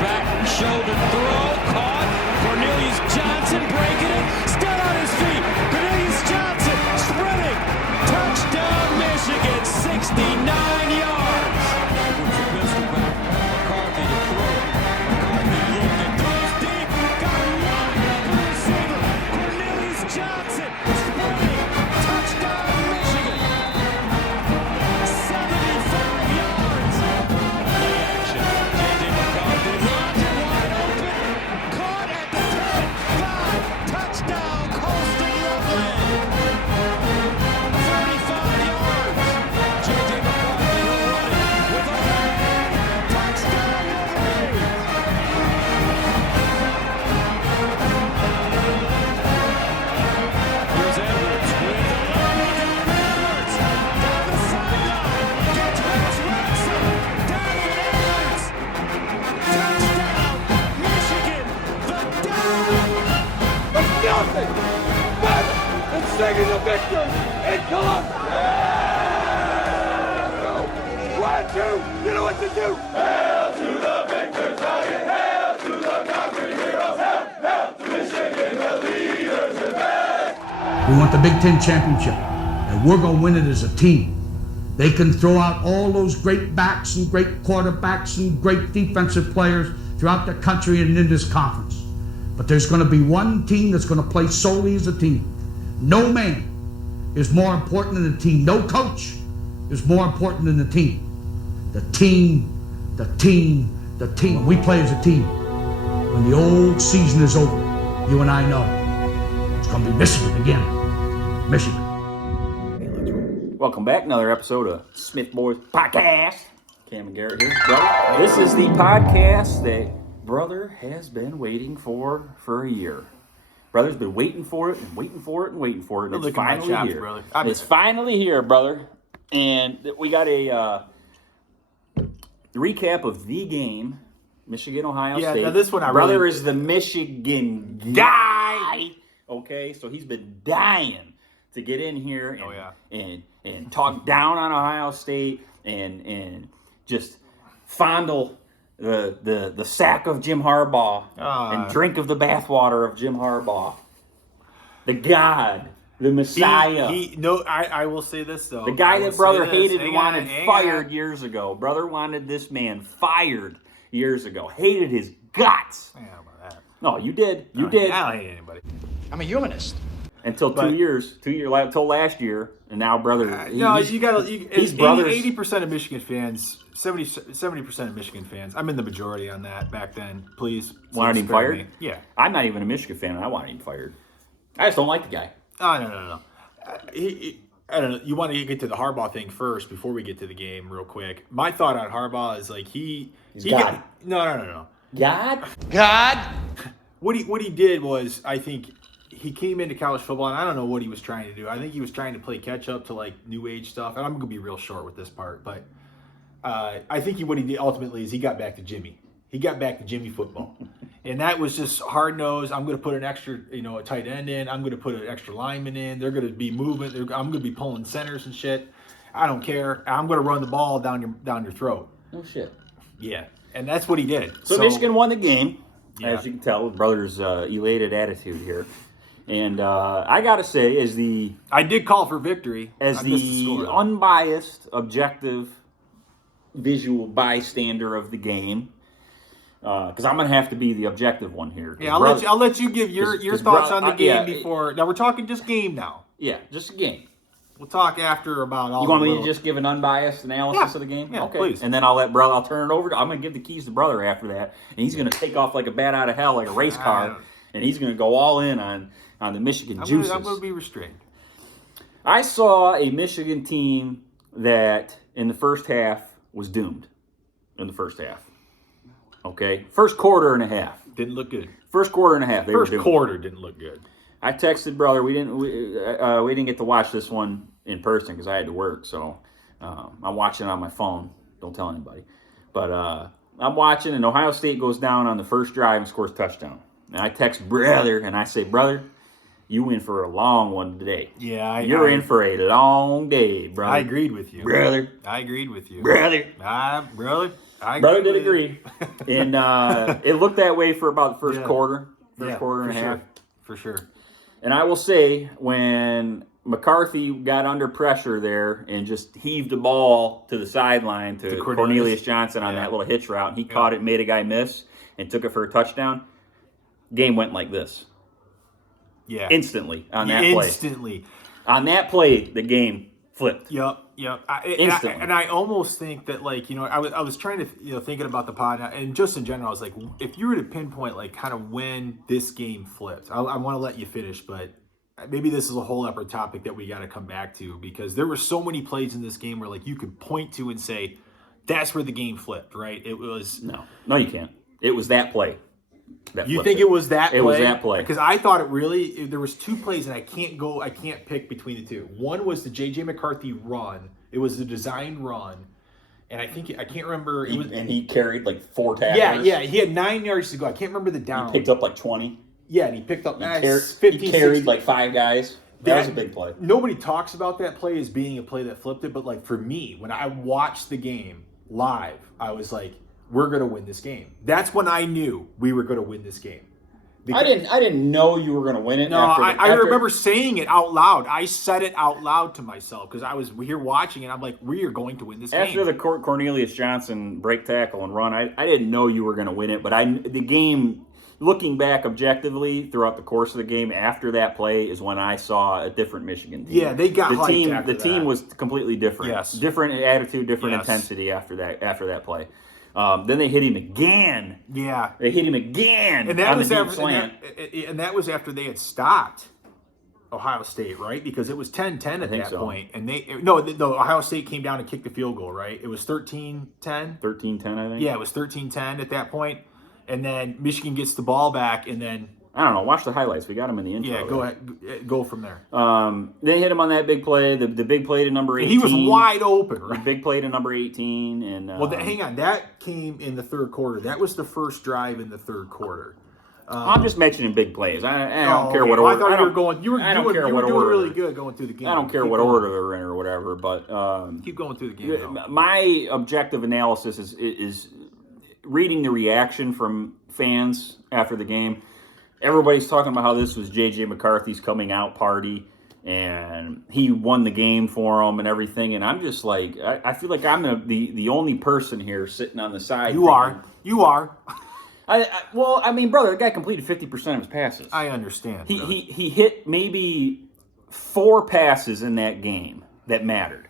back shoulder throw, caught. Cornelius Johnson breaking it, still on his feet. Cornelius Johnson sprinting. Touchdown, Michigan, 69 yards. Puts the pistol back. McCarthy to throw. McCarthy looking, throws deep. Got a wide open receiver. Cornelius Johnson sprinting. Touchdown, Michigan. 75 yards. Play action. J.J. McCarthy launching wide open. Caught at the 10. 5. Touchdown, Colston Loveland. 35 yards. J.J. McCarthy will run it with a touchdown, Wolverines. Here's Edwards with the lead. Edwards down the sideline. Gets past Ransom. David Edwards. Touchdown, Michigan. The down. Nothing better than singing the victory in Columbus. One, two, you know what to do. Hail to the victors, valiant, hail to the conquering heroes, hail to Michigan, the leaders in back. We want the Big Ten championship, and we're going to win it as a team. They can throw out all those great backs and great quarterbacks and great defensive players throughout the country and in this conference. But there's going to be one team that's going to play solely as a team. No man is more important than the team. No coach is more important than the team. The team, the team, the team. We play as a team. When the old season is over, you and I know it's going to be Michigan again. Michigan. Welcome back, another episode of Smith Boys Podcast. Cam and Garrett here. Brother, this is the podcast that brother has been waiting for a year. Brother's been waiting for it and waiting for it and waiting for it. And it's finally here. Brother. It's finally here, brother. And we got a recap of the game, Michigan-Ohio State. Now this one brother really is the Michigan guy. Okay, so he's been dying to get in here and talk down on Ohio State and just fondle the sack of Jim Harbaugh and drink of the bathwater of Jim Harbaugh. The God, the Messiah. I will say this though. The guy that brother hated and wanted fired years ago. Brother wanted this man fired years ago. Hated his guts. I don't know about that. No, you did. You did. I don't hate anybody. I'm a humanist. Until until last year, and now brother. He's brothers. 80% of Michigan fans, 70% of Michigan fans. I'm in the majority on that back then. Please. Wanted him spare fired? me. Yeah. I'm not even a Michigan fan, and I want him fired. I just don't like the guy. Oh, no. I don't know. You want to get to the Harbaugh thing first before we get to the game real quick. My thought on Harbaugh is like He's God. No. God? What he did was, I think, he came into college football, and I don't know what he was trying to do. I think he was trying to play catch up to like new age stuff. And I'm going to be real short with this part, but I think what he did ultimately is he got back to Jimmy. He got back to Jimmy football, and that was just hard nosed. I'm going to put an extra, a tight end in. I'm going to put an extra lineman in. They're going to be movement. I'm going to be pulling centers and shit. I don't care. I'm going to run the ball down your throat. No shit. Yeah, and that's what he did. So Michigan won the game, as you can tell. Brother's elated attitude here. And I got to say, I did call for victory. As the unbiased, objective, visual bystander of the game, because I'm going to have to be the objective one here. Yeah, I'll let you give your thoughts on the game before. Now, we're talking just game now. Yeah, just a game. We'll talk after about all. You want me to just give an unbiased analysis of the game? Yeah, okay. Please. And then I'll turn it over. I'm going to give the keys to brother after that, and he's going to take off like a bat out of hell, like a race car, and he's going to go all in on the Michigan juices. I'm going to be restrained. I saw a Michigan team that in the first half was doomed. In the first half. Okay? First quarter and a half. Didn't look good. First quarter and a half. First quarter didn't look good. I texted brother. We didn't get to watch this one in person because I had to work. So I'm watching it on my phone. Don't tell anybody. But I'm watching, and Ohio State goes down on the first drive and scores a touchdown. And I text brother, and I say, brother, you in for a long one today. Yeah, you're in for a long day, brother. I agreed with you, brother. I agreed with you, brother. Brother. Brother did agree. And it looked that way for about the first quarter and a half. For sure. And I will say, when McCarthy got under pressure there and just heaved the ball to the sideline to Cornelius Johnson on that little hitch route, and he caught it, made a guy miss, and took it for a touchdown, game went like this. Yeah. Instantly on that play. Instantly. On that play, the game flipped. Yep. Instantly. And I almost think that, like, you know, I was trying to, you know, thinking about the pod, and just in general, I was like, if you were to pinpoint, like, kind of when this game flipped, I want to let you finish, but maybe this is a whole other topic that we got to come back to, because there were so many plays in this game where, like, you could point to and say, that's where the game flipped, right? It was... No, you can't. It was that play. You think it was that play? It was that play. Because I thought there was two plays, and I can't pick between the two. One was the J.J. McCarthy run. It was the designed run. And I can't remember. And he carried like 4 tackles. Yeah. He had 9 yards to go. I can't remember the down. He picked up like 20. Yeah, and he picked up 15, he carried like 5 guys. That was a big play. Nobody talks about that play as being a play that flipped it, but like for me, when I watched the game live, I was like, we're going to win this game. That's when I knew we were going to win this game. I didn't know you were going to win it. No, I remember saying it out loud. I said it out loud to myself because I was here watching it. I'm like, we are going to win this game. After the Cornelius Johnson break tackle and run, I didn't know you were going to win it. But the game, looking back objectively throughout the course of the game, after that play is when I saw a different Michigan team. Yeah, they got hyped after The team was completely different. Yes. Different attitude, different intensity after that play. Then they hit him again. Yeah, they hit him again. And that was after they had stopped Ohio State, right? Because it was 10-10 at that point. And the Ohio State came down and kicked the field goal, right? It was 13-10. 13-10, I think. Yeah, it was 13-10 at that point. And then Michigan gets the ball back, and then I don't know. Watch the highlights. We got him in the intro. Yeah, go ahead. Go from there. They hit him on that big play. The big play to number 18. And he was wide open, right? The big play to number 18. And hang on. That came in the third quarter. That was the first drive in the third quarter. I'm just mentioning big plays. I don't care what order. I thought you were going. You were doing really good going through the game. I don't care what order they're in or whatever. But keep going through the game. My objective analysis is reading the reaction from fans after the game. Everybody's talking about how this was J.J. McCarthy's coming out party, and he won the game for him and everything. And I'm just like, I feel like I'm the only person here sitting on the side. You are. Well, I mean, brother, the guy completed 50% of his passes. I understand. He hit maybe 4 passes in that game that mattered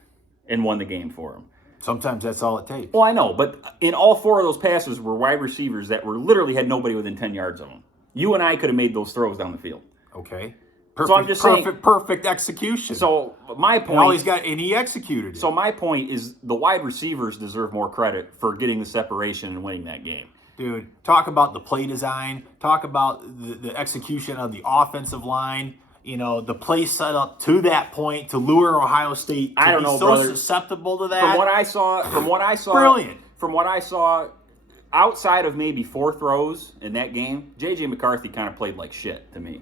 and won the game for him. Sometimes that's all it takes. Well, I know, but in all 4 of those passes were wide receivers that literally had nobody within 10 yards of them. You and I could have made those throws down the field. Okay. So I'm just saying, perfect execution. So my point, and he executed it. So my point is, the wide receivers deserve more credit for getting the separation and winning that game. Dude, talk about the play design. Talk about the execution of the offensive line. You know, the play set up to that point to lure Ohio State to be so susceptible to that. From what I saw, brilliant. From what I saw, outside of maybe 4 throws in that game, J.J. McCarthy kind of played like shit to me.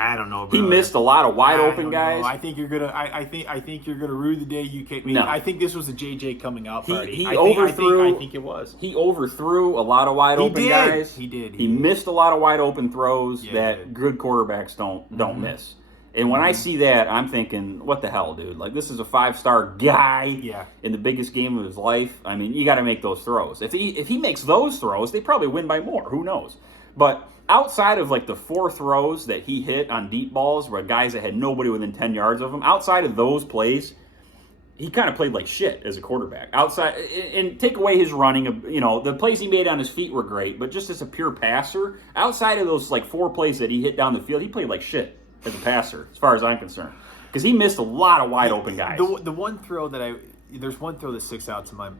I don't know, brother. He missed a lot of wide open guys. I think you're gonna. I think you're gonna rue the day you kicked me. No. I think this was a JJ coming out party. I think it was. He overthrew a lot of wide open guys. He did. He missed a lot of wide open throws that good quarterbacks don't miss. And when I see that, I'm thinking, what the hell, dude? Like, this is a 5-star guy in the biggest game of his life. I mean, you got to make those throws. If he makes those throws, they probably win by more. Who knows? But outside of, like, the 4 throws that he hit on deep balls where guys that had nobody within 10 yards of him, outside of those plays, he kind of played like shit as a quarterback. Outside, and take away his running, you know, the plays he made on his feet were great, but just as a pure passer, outside of those, like, 4 plays that he hit down the field, he played like shit as a passer, as far as I'm concerned, because he missed a lot of wide open guys. The one throw there's one throw that sticks out to my.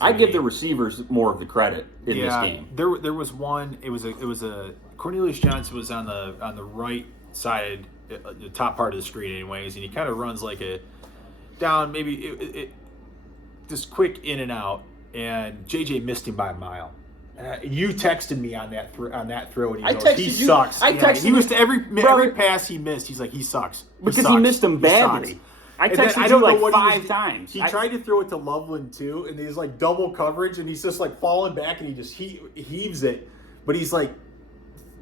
I give the receivers more of the credit in this game. There was one. It was a Cornelius Johnson was on the right side, the top part of the screen, anyways, and he kind of runs like a down, maybe just quick in and out, and JJ missed him by a mile. You texted me on that throw, and he sucks. I texted he was every pass he missed. He's like, he sucks because he missed him badly. I And then texted I don't you know like what he was 5 do- times. He I- tried to throw it to Loveland too, and he's like double coverage, and he's just like falling back, and he just heaves it, but he's like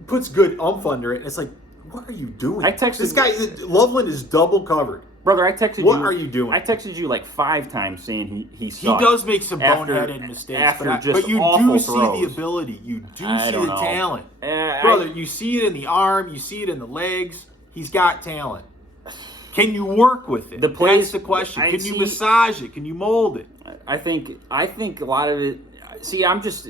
puts good oomph under it, and it's like, what are you doing? I texted- this guy. Loveland is double covered. Brother, I texted you. What are you doing? I texted you like 5 times saying he He sucked. does make some After- boneheaded mistakes, after but just you awful do see throws. the ability. You do I see don't the know. talent, I- brother. You see it in the arm. You see it in the legs. He's got talent. Can you work with it? The plays- That's the question. I Can you see- massage it? Can you mold it? I think a lot of it. See,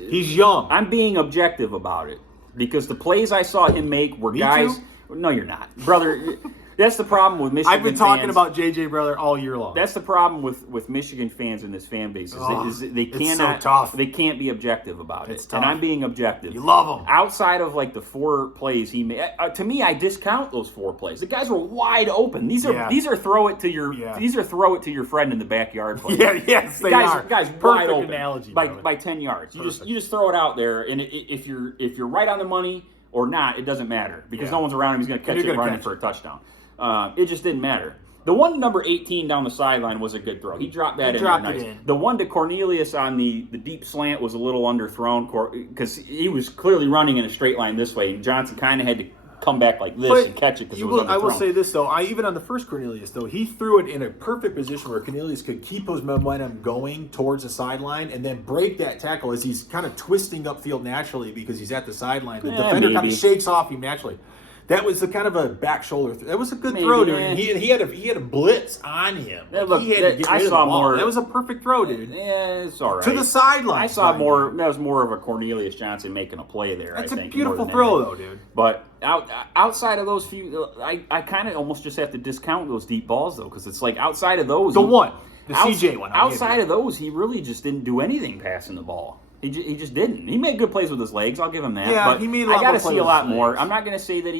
He's young. I'm being objective about it because the plays I saw him make were Me guys. too. No, you're not, brother. That's the problem with Michigan. I've been talking fans. about JJ Brother all year long. That's the problem with Michigan fans and this fan base is they it's cannot. so tough. They can't be objective about It's it, tough. and I'm being objective. You love 'em. Outside of like the 4 plays he made, to me, I discount those 4 plays. The guys were wide open. These are throw it to your throw it to your friend in the backyard plays. yes, they guys, are. Guys, Perfect wide open analogy, by brother. 10 yards. You Perfect. just throw it out there, and if you're right on the money or not, it doesn't matter because no one's around him. He's going to catch you're it gonna running catch for a touchdown. It just didn't matter. The one number 18 down the sideline was a good throw. He dropped that in dropped there it nice. in. The one to Cornelius on the deep slant was a little underthrown because he was clearly running in a straight line this way, and Johnson kind of had to come back like this and catch it because it was underthrown. I will say this though. Even on the first Cornelius though, he threw it in a perfect position where Cornelius could keep his momentum going towards the sideline and then break that tackle as he's kind of twisting upfield naturally because he's at the sideline. The defender kind maybe. of shakes off him naturally. That was a kind of a back shoulder. That was a good Maybe, throw, dude. yeah. And he had a blitz on him. That looked- he had to that- get I rid of the saw ball. more- That was a perfect throw, dude. Yeah, it's all right. To the sideline. I saw more. That was more of a Cornelius Johnson making a play there. That's I a think, beautiful more than throw, anything. though, dude. But outside of those few, I kind of almost just have to discount those deep balls though, because it's like outside of those, The CJ one. I'll give Outside you. of those, he really just didn't do anything passing the ball. He just didn't. He made good plays with his legs. I'll give him that. Yeah, but he made a lot I got to more play see a with lot his more. legs. I'm not going to say that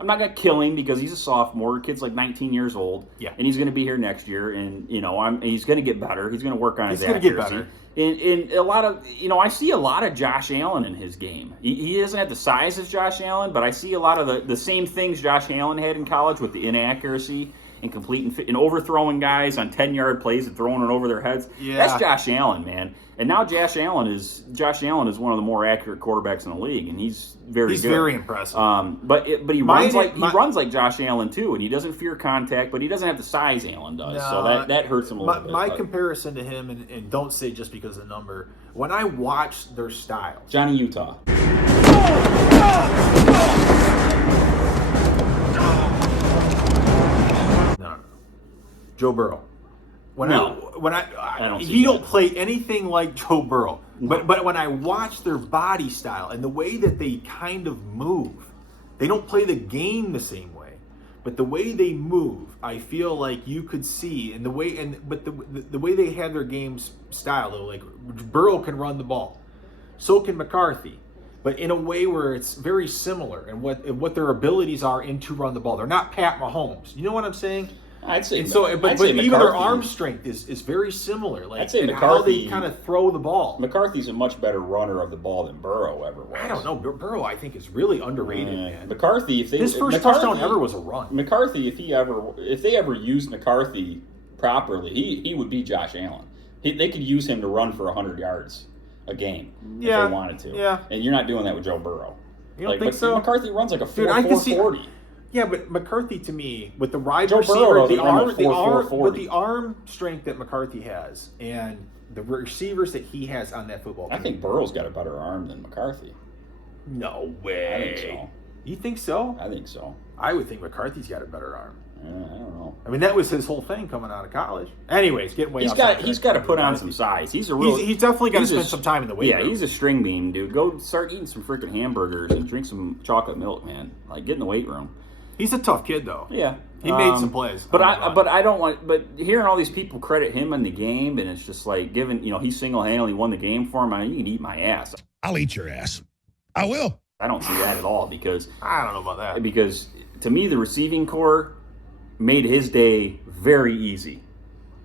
I'm not gonna kill him because he's a sophomore. Kid's like 19 years old, Yeah. and he's gonna be here next year. And he's gonna get better. He's gonna work on his He's gonna get accuracy. better. And a lot of I see a lot of Josh Allen in his game. He doesn't have the size of Josh Allen, but I see a lot of the same things Josh Allen had in college with the inaccuracy and and overthrowing guys on 10-yard plays and throwing it over their heads. Yeah. That's Josh Allen, man. And now Josh Allen is one of the more accurate quarterbacks in the league, and he's very He's good. very impressive. But he runs like Josh Allen too, and he doesn't fear contact, but he doesn't have the size Allen does. So that hurts him a little bit. My but comparison to him, and don't say just because of the number, when I watch their styles, Johnny Utah. no. Joe Burrow. When No. I don't see he don't that. play anything like Joe Burrow. But when I watch their body style and the way that they kind of move, they don't play the game the same way. But the way they move, I feel like you could see, and the way they have their games style though, like Burrow can run the ball, so can McCarthy, but in a way where it's very similar and what their abilities are in to run the ball. They're not Pat Mahomes. You know what I'm saying? I'd say And so, but say even their McCarthy- arm strength is very similar. Like I'd say and how they McCarthy- kind of throw the ball. McCarthy's a much better runner of the ball than Burrow ever was. I don't know. Burrow, I think, is really underrated, man. McCarthy, His first touchdown ever was a run. McCarthy, if they ever used McCarthy properly, he would be Josh Allen. They could use him to run for 100 yards a game if Yeah, they wanted to. yeah. And you're not doing that with Joe Burrow. You don't think so? McCarthy runs like a Dude, I can see- 4.40. Yeah, but McCarthy to me, with the wide Joe receiver, Burrow the doesn't run arm, a the arm, 4.40. with the arm strength that McCarthy has, and the receivers that he has on that football team. I think Burrow's got a better arm than McCarthy. No I way. think so. You think so? I think so. I would think McCarthy's got a better arm. I don't know. I mean, that was his whole thing coming out of college. Anyways, getting way He's off got subject. to put on some size. He's a real. He's definitely got to he's a spend some time in the weight Yeah, room. he's a string bean, dude. Go start eating some freaking hamburgers and drink some chocolate milk, man. Like get in the weight room. He's a tough kid, though. Yeah, He made some plays. But on the run. I don't want. But hearing all these people credit him in the game, and it's just like given he single-handedly won the game for him. You can eat my ass. I'll eat your ass. I will. I don't see that at all because I don't know about that. because to me the receiving core made his day very easy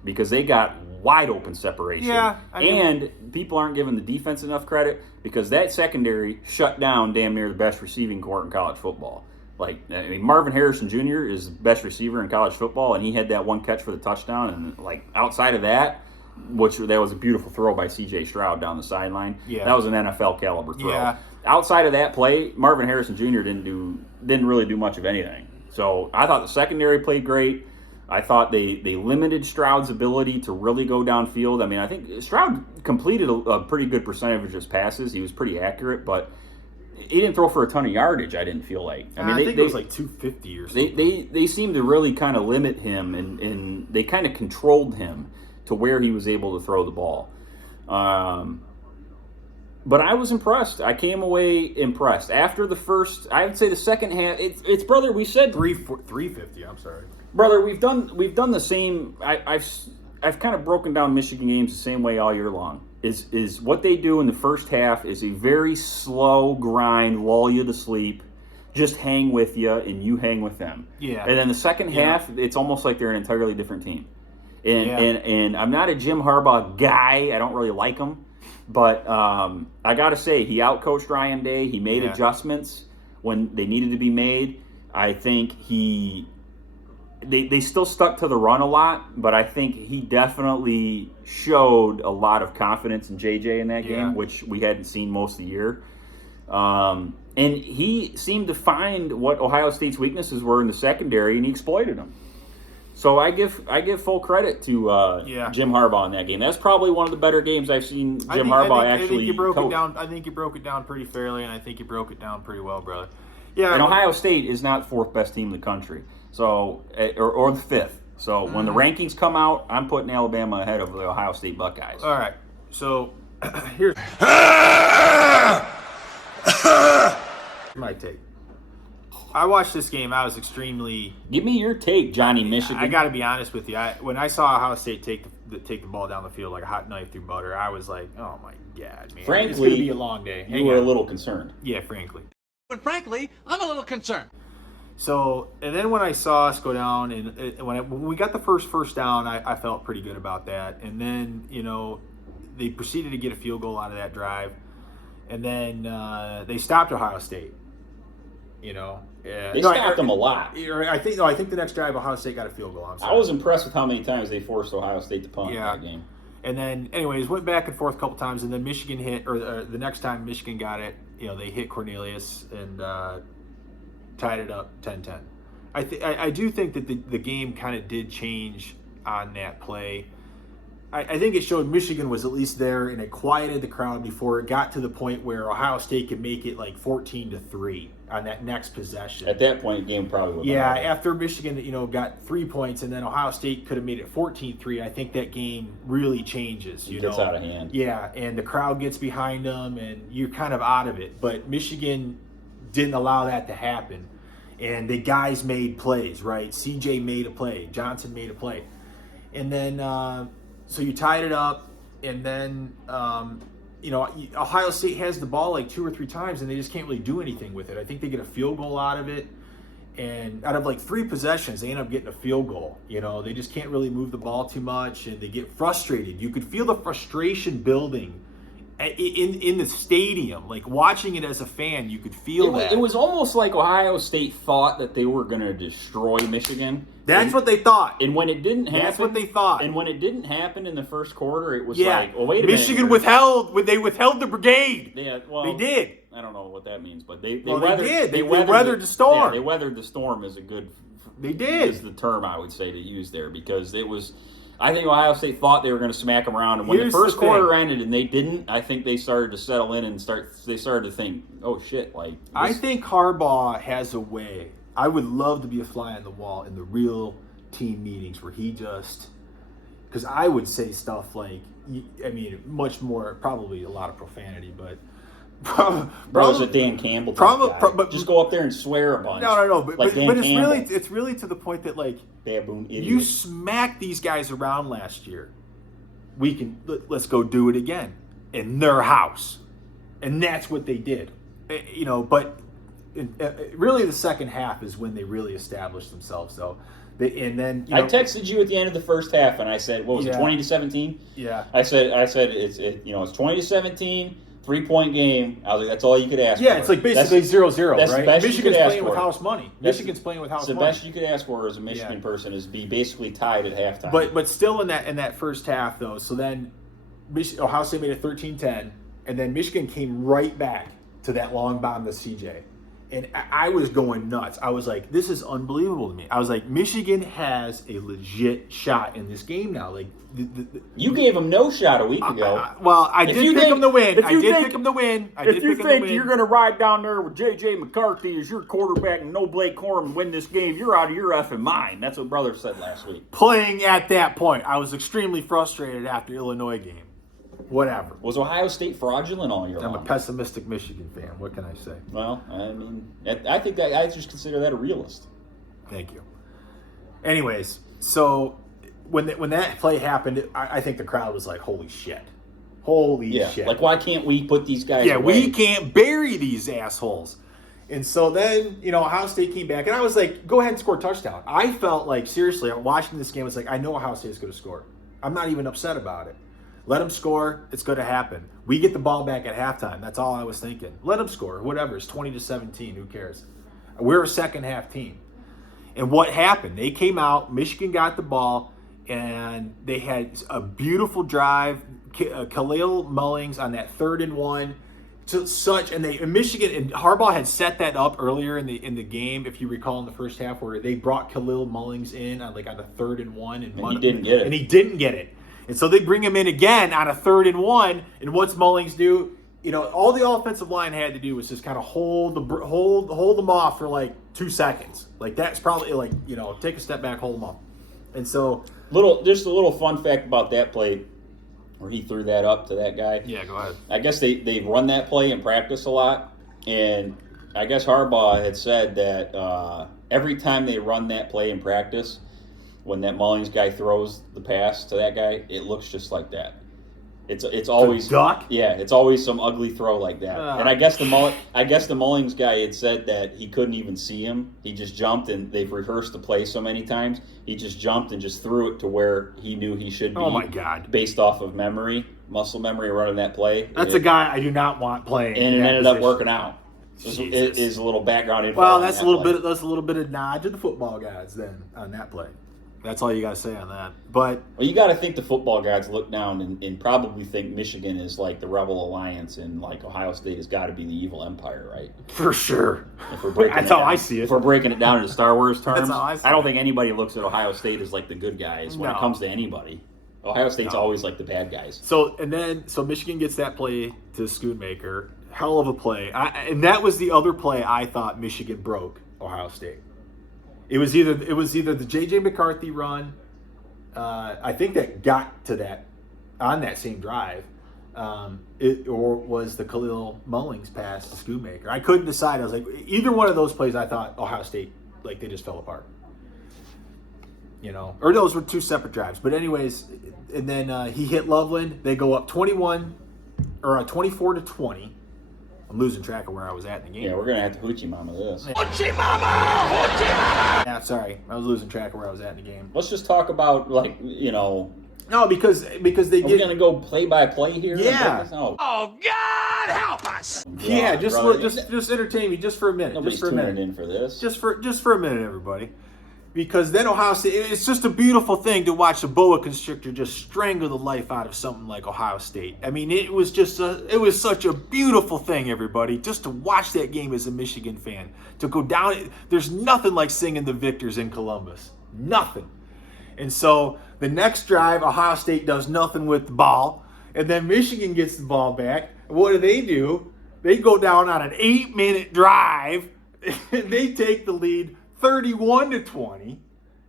because they got wide open separation. Yeah, I mean- and people aren't giving the defense enough credit because that secondary shut down damn near the best receiving core in college football. Like, I mean, Marvin Harrison Jr. is the best receiver in college football, and he had that one catch for the touchdown. And, like, outside of that, that was a beautiful throw by C.J. Stroud down the sideline. Yeah. That was an NFL caliber throw. Yeah. Outside of that play, Marvin Harrison Jr. didn't really do much of anything. So I thought the secondary played great. I thought they limited Stroud's ability to really go downfield. I mean, I think Stroud completed a pretty good percentage of his passes. He was pretty accurate, but he didn't throw for a ton of yardage, I didn't feel like. I think it was like 250 or something. They seemed to really kind of limit him, and they kind of controlled him to where he was able to throw the ball. But I was impressed. I came away impressed. After the first, I would say the second half, it's brother, we said 350, I'm sorry. Brother, we've done the same. I've kind of broken down Michigan games the same way all year long. Is what they do in the first half is a very slow grind, lull you to sleep, just hang with you, and you hang with them. Yeah. And then the second half, it's almost like they're an entirely different team. And I'm not a Jim Harbaugh guy. I don't really like him. But I got to say, he outcoached Ryan Day. He made adjustments when they needed to be made. I think they still stuck to the run a lot, but I think he definitely showed a lot of confidence in JJ in that game, which we hadn't seen most of the year. And he seemed to find what Ohio State's weaknesses were in the secondary, and he exploited them. So I give full credit to Jim Harbaugh in that game. That's probably one of the better games I've seen Harbaugh actually I think you broke coach. it down. I think you broke it down pretty fairly, and I think you broke it down pretty well, brother. Yeah, and Ohio State is not fourth best team in the country, so or the fifth. So when the rankings come out, I'm putting Alabama ahead of the Ohio State Buckeyes. All right. So here's my take. I watched this game. I was extremely. Give me your take, Johnny Michigan. I got to be honest with you. When I saw Ohio State take the ball down the field like a hot knife through butter, I was like, "Oh my God, man! Frankly, it's going to be a long day." You were a little concerned. Yeah, frankly. But frankly, I'm a little concerned. So, and then when I saw us go down, and when we got the first down, I felt pretty good about that. And then, they proceeded to get a field goal out of that drive, and then they stopped Ohio State. They stopped them a lot. I think the next drive Ohio State got a field goal. I was impressed with how many times they forced Ohio State to punt in that game. And then, anyways, went back and forth a couple times, and then Michigan hit, or the next time Michigan got it, they hit Cornelius and tied it up 10-10. I do think that the game kind of did change on that play. I think it showed Michigan was at least there, and it quieted the crowd before it got to the point where Ohio State could make it like 14-3 on that next possession. At that point, the game probably would have been over. After Michigan, got 3 points, and then Ohio State could have made it 14-3. I think that game really changes. It gets out of hand. Yeah, and the crowd gets behind them, and you're kind of out of it. But Michigan didn't allow that to happen, and the guys made plays. Right, CJ made a play, Johnson made a play, and then. So you tied it up, and then, Ohio State has the ball like 2 or 3 times, and they just can't really do anything with it. I think they get a field goal out of it, and out of like 3 possessions, they end up getting a field goal. They just can't really move the ball too much, and they get frustrated. You could feel the frustration building in the stadium. Like, watching it as a fan, you could feel that. It was almost like Ohio State thought that they were going to destroy Michigan. That's what they thought. And when it didn't happen, that's what they thought. And when it didn't happen in the first quarter, it was like, well, wait a minute. Michigan withheld the brigade. Yeah, well, they did. I don't know what that means, but they did. They weathered the storm. Yeah, they weathered the storm is a good. They did. Is the term I would say to use there, because it was. I think Ohio State thought they were going to smack them around, and when the first quarter ended and they didn't, I think they started to settle in and they started to think, oh shit, like. I think Harbaugh has a way. I would love to be a fly on the wall in the real team meetings where he just, because I would say stuff like, much more, probably a lot of profanity, but. Bro, it's a Dan Campbell. But just go up there and swear a bunch. No. But it's it's really to the point that like baboon idiot. You smacked these guys around last year. Let's go do it again in their house, and that's what they did. But really the second half is when they really established themselves, though. And then I texted you at the end of the first half, and I said, "What was it, 20-17?" Yeah. I said it's 20-17. 3-point game. I was like, that's all you could ask for. Yeah, it's like basically 0-0, that's the right? best you Michigan's could ask playing with for. house money. Michigan's playing with house The money. best you could ask for as a Michigan person is be basically tied at halftime. But still in that first half though. So then Ohio State made it 13-10, and then Michigan came right back to that long bomb to CJ. And I was going nuts. I was like, this is unbelievable to me. I was like, Michigan has a legit shot in this game now. Like, you gave them no shot a week ago. I did pick them to win. I did pick them to win. If you think you're going to ride down there with J.J. McCarthy as your quarterback and no Blake Corum and win this game, you're out of your effing mind. That's what Brother said last week. Playing at that point, I was extremely frustrated after the Illinois game. Whatever. Was Ohio State fraudulent all year long? I'm a pessimistic Michigan fan. What can I say? Well, I mean, I think that I just consider that a realist. Thank you. Anyways, so when that play happened, I think the crowd was like, "Holy shit! Holy shit!" Like, why can't we put these guys? Yeah, away? we can't bury these assholes. And so then, Ohio State came back, and I was like, "Go ahead and score a touchdown." I felt like, seriously, watching this game, it's like, I know Ohio State's going to score. I'm not even upset about it. Let them score. It's going to happen. We get the ball back at halftime. That's all I was thinking. Let them score. Whatever. It's 20-17. Who cares? We're a second half team. And what happened? They came out. Michigan got the ball, and they had a beautiful drive. Khalil Mullings on that 3rd and 1. And Michigan and Harbaugh had set that up earlier in the game, if you recall, in the first half, where they brought Khalil Mullings in on the 3rd and 1, and he didn't get it. And he didn't get it. And so they bring him in again on a 3rd and 1, and what's Mullings do? All the offensive line had to do was just kind of hold them off for like 2 seconds. Like, that's probably like, take a step back, hold them off. And so just a little fun fact about that play where he threw that up to that guy. Yeah, go ahead. I guess they run that play in practice a lot, and I guess Harbaugh had said that every time they run that play in practice, when that Mullings guy throws the pass to that guy, it looks just like that. It's always duck. Yeah, it's always some ugly throw like that. And I guess the Mullings guy had said that he couldn't even see him. He just jumped, and they've rehearsed the play so many times. He just jumped and just threw it to where he knew he should be. Oh my God! Based off of muscle memory, running that play. That's a guy I do not want playing. And it ended up working out. Is a little background info. Well, that's a little bit of nod to the football guys then on that play. That's all you got to say on that. But you got to think the football guys look down and probably think Michigan is like the Rebel Alliance, and like Ohio State has got to be the evil empire, right? For sure. That's how I see it. If we're breaking it down into Star Wars terms, That's how I see I don't think anybody looks at Ohio State as like the good guys when it No. comes to anybody. Ohio State's always like the bad guys. So Michigan gets that play to Schoonmaker. Hell of a play. And that was the other play I thought Michigan broke Ohio State. It was either the J.J. McCarthy run, I think that got to that on that same drive, or was the Khalil Mullings pass to Schoonmaker. I couldn't decide. I was like, either one of those plays, I thought Ohio State, like, they just fell apart. Or those were 2 separate drives. But anyways, and then he hit Loveland. They go up 24-20. I'm losing track of where I was at in the game. Yeah, we're gonna have to hoochie mama this. Hoochie mama! Hoochie mama! Yeah, sorry, I was losing track of where I was at in the game. Let's just talk about No, because they Are we gonna go play by play here? Yeah. Oh, Oh, God help us! Yeah, brother. just entertain me just for a minute. Nobody's just for a minute. tuning in for this. Just for a minute, everybody. Because then Ohio State, it's just a beautiful thing to watch a boa constrictor just strangle the life out of something like Ohio State. I mean, it was such a beautiful thing, everybody, just to watch that game as a Michigan fan. To go down, there's nothing like singing the victors in Columbus. Nothing. And so the next drive, Ohio State does nothing with the ball, and then Michigan gets the ball back. What do? They go down on an 8-minute drive, and they take the lead 31-20,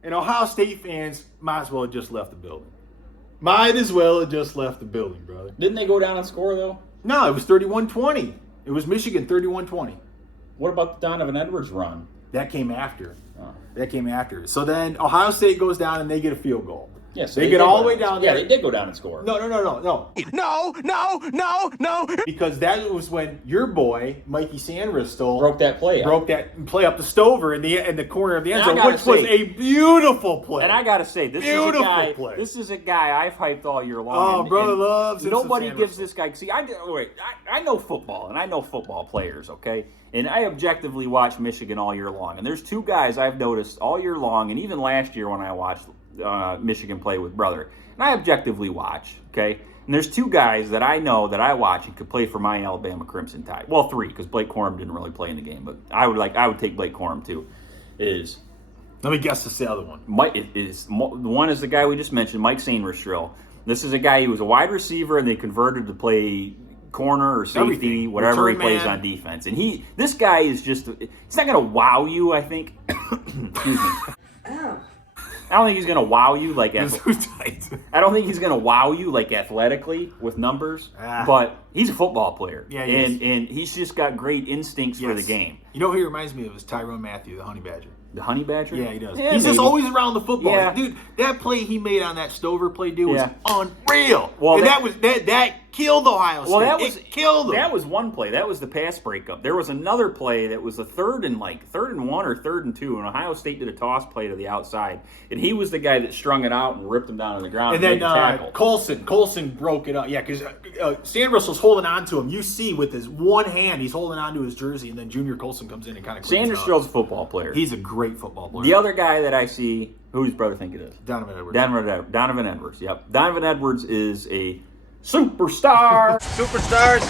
and Ohio State fans might as well have just left the building. Might as well have just left the building, brother. Didn't they go down and score though? No, it was 31-20. It was Michigan 31-20. What about the Donovan Edwards run? That came after. That came after. So then Ohio State goes down and they get a field goal. Yes, they get all the way down there. Yeah, they did go down and score. No. No. Because that was when your boy, Mikey Sandristel, Broke that play up the Stover in the corner of the end And zone, which was a beautiful play. And I gotta say, this is a guy I've hyped all year long. Oh, brother loves him some nobody gives Sandristel. this guy. See, I know football, and I know football players. Okay, and I objectively watch Michigan all year long. And there's two guys I've noticed all year long, and even last year when I watched Michigan play with brother, and I objectively watch. Okay, and there's two guys that I know that I watch and could play for my Alabama Crimson Tide. Well, three, because Blake Corum didn't really play in the game, but I would take Blake Corum too. Let me guess the other one. One is the guy we just mentioned, Mike Sainristil. This is a guy who was a wide receiver and they converted to play corner or safety, Everything. whatever Return he plays man. on defense. And this guy is he's not going to wow you, I think. Excuse me. I don't think he's going to wow you like I don't think he's going to wow you like athletically with numbers, but he's a football player. Yeah, and he's just got great instincts for the game. You know who he reminds me of is Tyrone Matthew, the Honey Badger. The Honey Badger? Yeah, he does. Yeah, He's just maybe. always around the football. Yeah. Dude, that play he made on that Stover play, dude, was Yeah. unreal. Well, and that- that killed Ohio State. It killed them. That was one play. That was the pass breakup. There was another play that was a third and 1 or 3rd and 2, and Ohio State did a toss play to the outside, and he was the guy that strung it out and ripped him down on the ground. And then made the tackle. Colson broke it up. Yeah, because Sandristel's holding on to him. You see with his one hand, he's holding on to his jersey, and then Junior Colson comes in and kind of cleans it up. Sandristel's a football player. He's a great football player. The other guy that I see, who does brother think it is? Donovan Edwards. Donovan Edwards, yep. Donovan Edwards is a superstar. Superstars.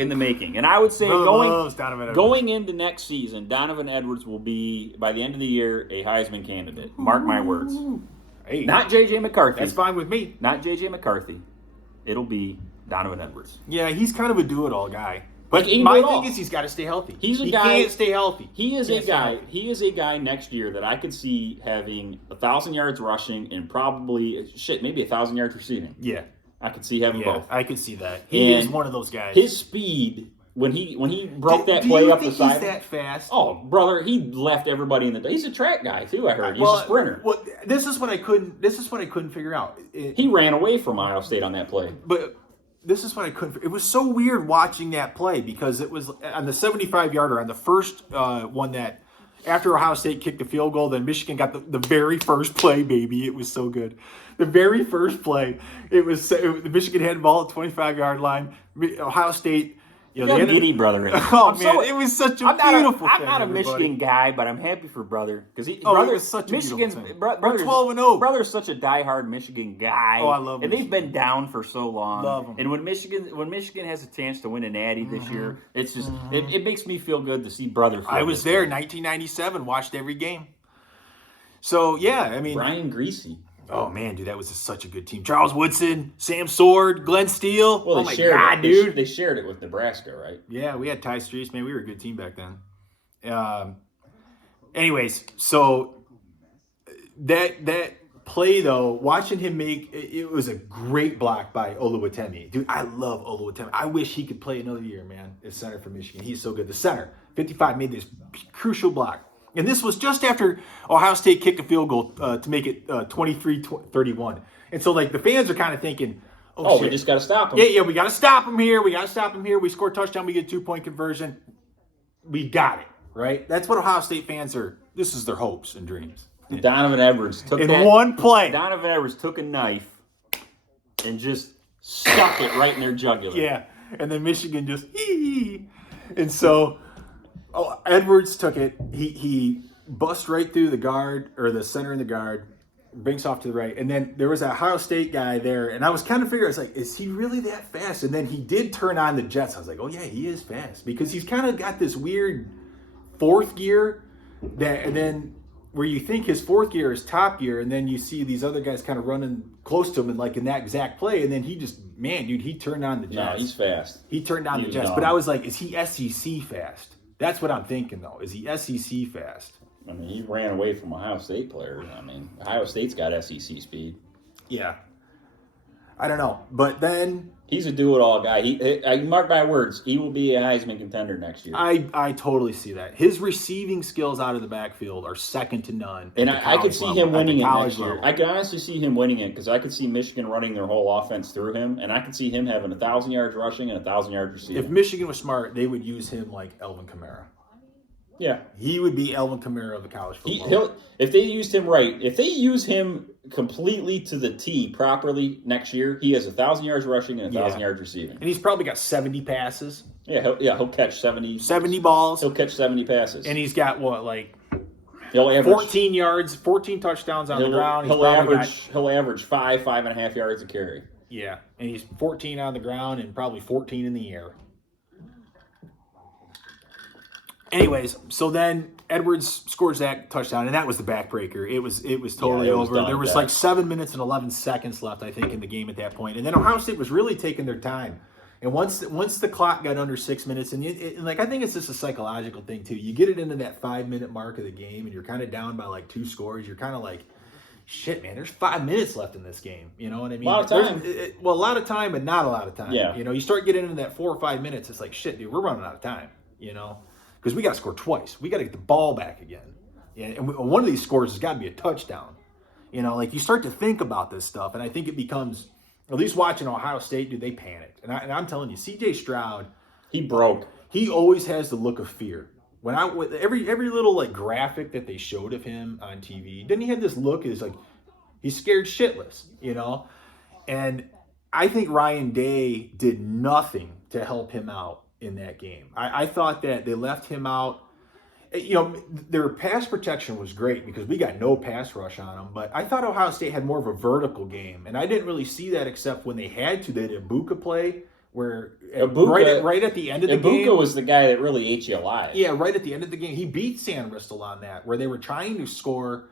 In the making. And I would say loves Donovan Edwards. going into next season, Donovan Edwards will be, by the end of the year, a Heisman candidate. Mark my words. Hey, Not J.J. McCarthy. that's fine with me. Not J.J. McCarthy. It'll be Donovan Edwards. Yeah, he's kind of a do-it-all guy. But He can my do it all. thing is he's got to stay healthy. He's a he guy- can't stay healthy. He is a Can't stay guy. healthy. He is a guy next year that I could see having 1,000 yards rushing and probably maybe 1,000 yards receiving. Yeah. I could see having both. I can see that. He And is one of those guys. His speed when he broke that Do play you up the think side. he's that fast? Oh, brother, he left everybody in the. He's a track guy too. I heard he's a sprinter. Well, this is what I couldn't figure out. He ran away from Ohio State on that play. But this is what I couldn't. It was so weird watching that play because it was on the 75-yarder on the first one that after Ohio State kicked the field goal, then Michigan got the very first play. Baby, it was so good. The very first play, Michigan had the ball at 25-yard line. Ohio State. You know, Young giddy brother. It was such a beautiful I'm thing. not a everybody. Michigan guy, but I'm happy for brother because it brother was such a beautiful Michigan's thing. brother's We're 12-0. Brother's such a diehard Michigan guy. Oh, I love and Michigan. they've been down for so long. Love 'em. And when Michigan has a chance to win a natty this year, it's just it makes me feel good to see brother. feel I was this there, way. 1997, watched every game. So yeah, I mean, Brian Greasy. oh man, dude, that was such a good team. Charles Woodson, Sam Sword, Glenn Steele. Well, oh they my shared god, it. dude. They shared it with Nebraska, right? Yeah, we had Ty Streets, man. We were a good team back then. Anyways, so that play though, watching him make it was a great block by Oluwatimi. Dude, I love Oluwatimi. I wish he could play another year, man. As center for Michigan, he's so good. The center, 55, made this crucial block. And this was just after Ohio State kicked a field goal to make it 23-31. And so, like, the fans are kind of thinking, Oh, shit. we just got to stop him. Yeah, we got to stop him here. We score a touchdown. We get a 2-point conversion. We got it, right? That's what Ohio State fans are. This is their hopes and dreams. Donovan Edwards took In that, one play. Donovan Edwards took a knife and just stuck it right in their jugular. Yeah, and then Michigan just hee. And so Edwards took it. He bust right through the guard or the center in the guard, banks off to the right, and then there was a Ohio State guy there, and I was kind of figuring, I was like, is he really that fast? And then he did turn on the jets. I was like, oh yeah, he is fast because he's kind of got this weird fourth gear that, and then where you think his fourth gear is top gear, and then you see these other guys kind of running close to him and like in that exact play, and then he just, man, dude, he turned on the jets. No, he's fast. He turned on the was jets, dumb. but I was like, is he SEC fast? That's what I'm thinking though. Is he SEC fast? I mean, he ran away from Ohio State players. I mean, Ohio State's got SEC speed. Yeah. I don't know. But then He's a do-it-all guy. I mark my words, he will be a Heisman contender next year. I totally see that. His receiving skills out of the backfield are second to none. And I could see him winning it next year. Level. I could honestly see him winning it because I could see Michigan running their whole offense through him, and I could see him having 1,000 yards rushing and 1,000 yards receiving. If Michigan was smart, they would use him like Elvin Kamara. Yeah. He would be Elvin Kamara of the college football. If they used him right, if they use him completely to the T properly next year, he has 1,000 yards rushing and 1,000 yards receiving. And he's probably got 70 passes. Yeah, he'll catch 70. 70 balls. He'll catch 70 passes. And he's got he'll average 14 yards, 14 touchdowns on the ground. He'll average 5.5 yards a carry. Yeah, and he's 14 on the ground and probably 14 in the air. Anyways, so then Edwards scores that touchdown, and that was the backbreaker. It was totally over. There was like 7 minutes and 11 seconds left, I think, in the game at that point. And then Ohio State was really taking their time. And once the clock got under 6 minutes, and I think it's just a psychological thing too. You get it into that 5-minute mark of the game, and you're kind of down by like 2 scores. You're kind of like, shit, man, there's 5 minutes left in this game. You know what I mean? A lot of time. A lot of time, but not a lot of time. Yeah. You start getting into that 4 or 5 minutes, it's like, shit, dude, we're running out of time. Because we got to score twice. We got to get the ball back again. Yeah, and one of these scores has got to be a touchdown. You start to think about this stuff, and I think it becomes, at least watching Ohio State, dude, they panicked. And I'm telling you, C.J. Stroud, he broke. He always has the look of fear. With every little like graphic that they showed of him on TV, didn't he have this look? Is like he's scared shitless, And I think Ryan Day did nothing to help him out in that game. I thought that they left him out. Their pass protection was great because we got no pass rush on them, but I thought Ohio State had more of a vertical game, and I didn't really see that except when they had to. They had a Ibuka play where right at the end of the game. Ibuka was the guy that really ate you alive. Yeah, right at the end of the game. He beat Sam Ristel on that, where they were trying to score.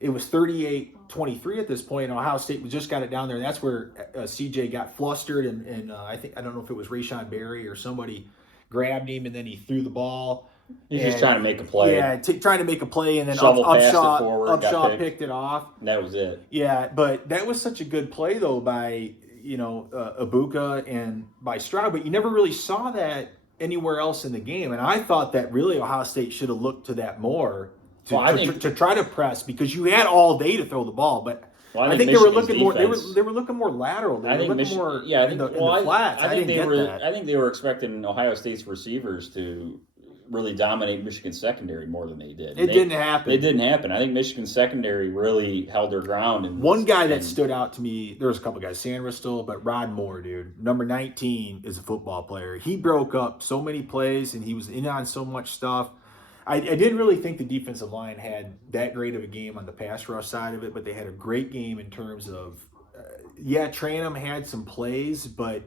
It was 38-23 at this point, and Ohio State just got it down there, and that's where CJ got flustered, and I don't know if it was Rashawn Berry or somebody grabbed him, and then he threw the ball. He's just trying to make a play. Yeah, trying to make a play, and then Upshaw picked it off. That was it. Yeah, but that was such a good play, though, by Ibuka and by Stroud, but you never really saw that anywhere else in the game, and I thought that really Ohio State should have looked to that more to try to press, because you had all day to throw the ball, but I think they were looking more. They were looking more lateral. They were looking more in the flats. I think they were expecting Ohio State's receivers to really dominate Michigan's secondary more than they did. It didn't happen. It didn't happen. I think Michigan's secondary really held their ground. And one guy that stood out to me, there was a couple guys, Sam Ristel, but Rod Moore, dude, number 19, is a football player. He broke up so many plays, and he was in on so much stuff. I didn't really think the defensive line had that great of a game on the pass rush side of it, but they had a great game in terms of, Tranum had some plays, but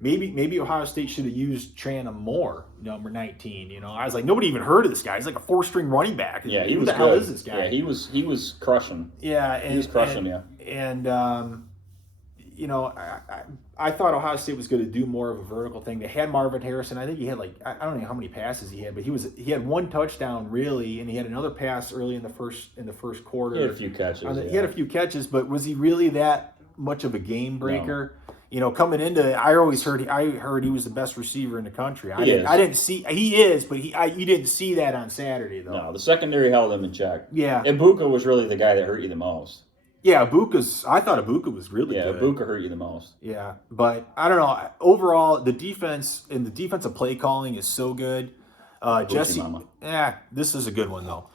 maybe Ohio State should have used Tranum more, number 19. I was like, nobody even heard of this guy. He's like a 4-string running back. Yeah, he was Who the hell is this guy? Yeah, he was crushing. Yeah, he was crushing. I thought Ohio State was going to do more of a vertical thing. They had Marvin Harrison. I think he had I don't know how many passes he had, but he had one touchdown really, and he had another pass early in the first quarter. He had a few catches. He had a few catches, but was he really that much of a game breaker? No. Coming into it, I heard he was the best receiver in the country. I didn't see he is, but you didn't see that on Saturday though. No, the secondary held him in check. Yeah, Ibuka was really the guy that hurt you the most. Yeah, I thought Ibuka was really good. Yeah, Ibuka hurt you the most. Yeah, but I don't know. Overall, the defense and the defensive play calling is so good. Jesse, this is a good one though.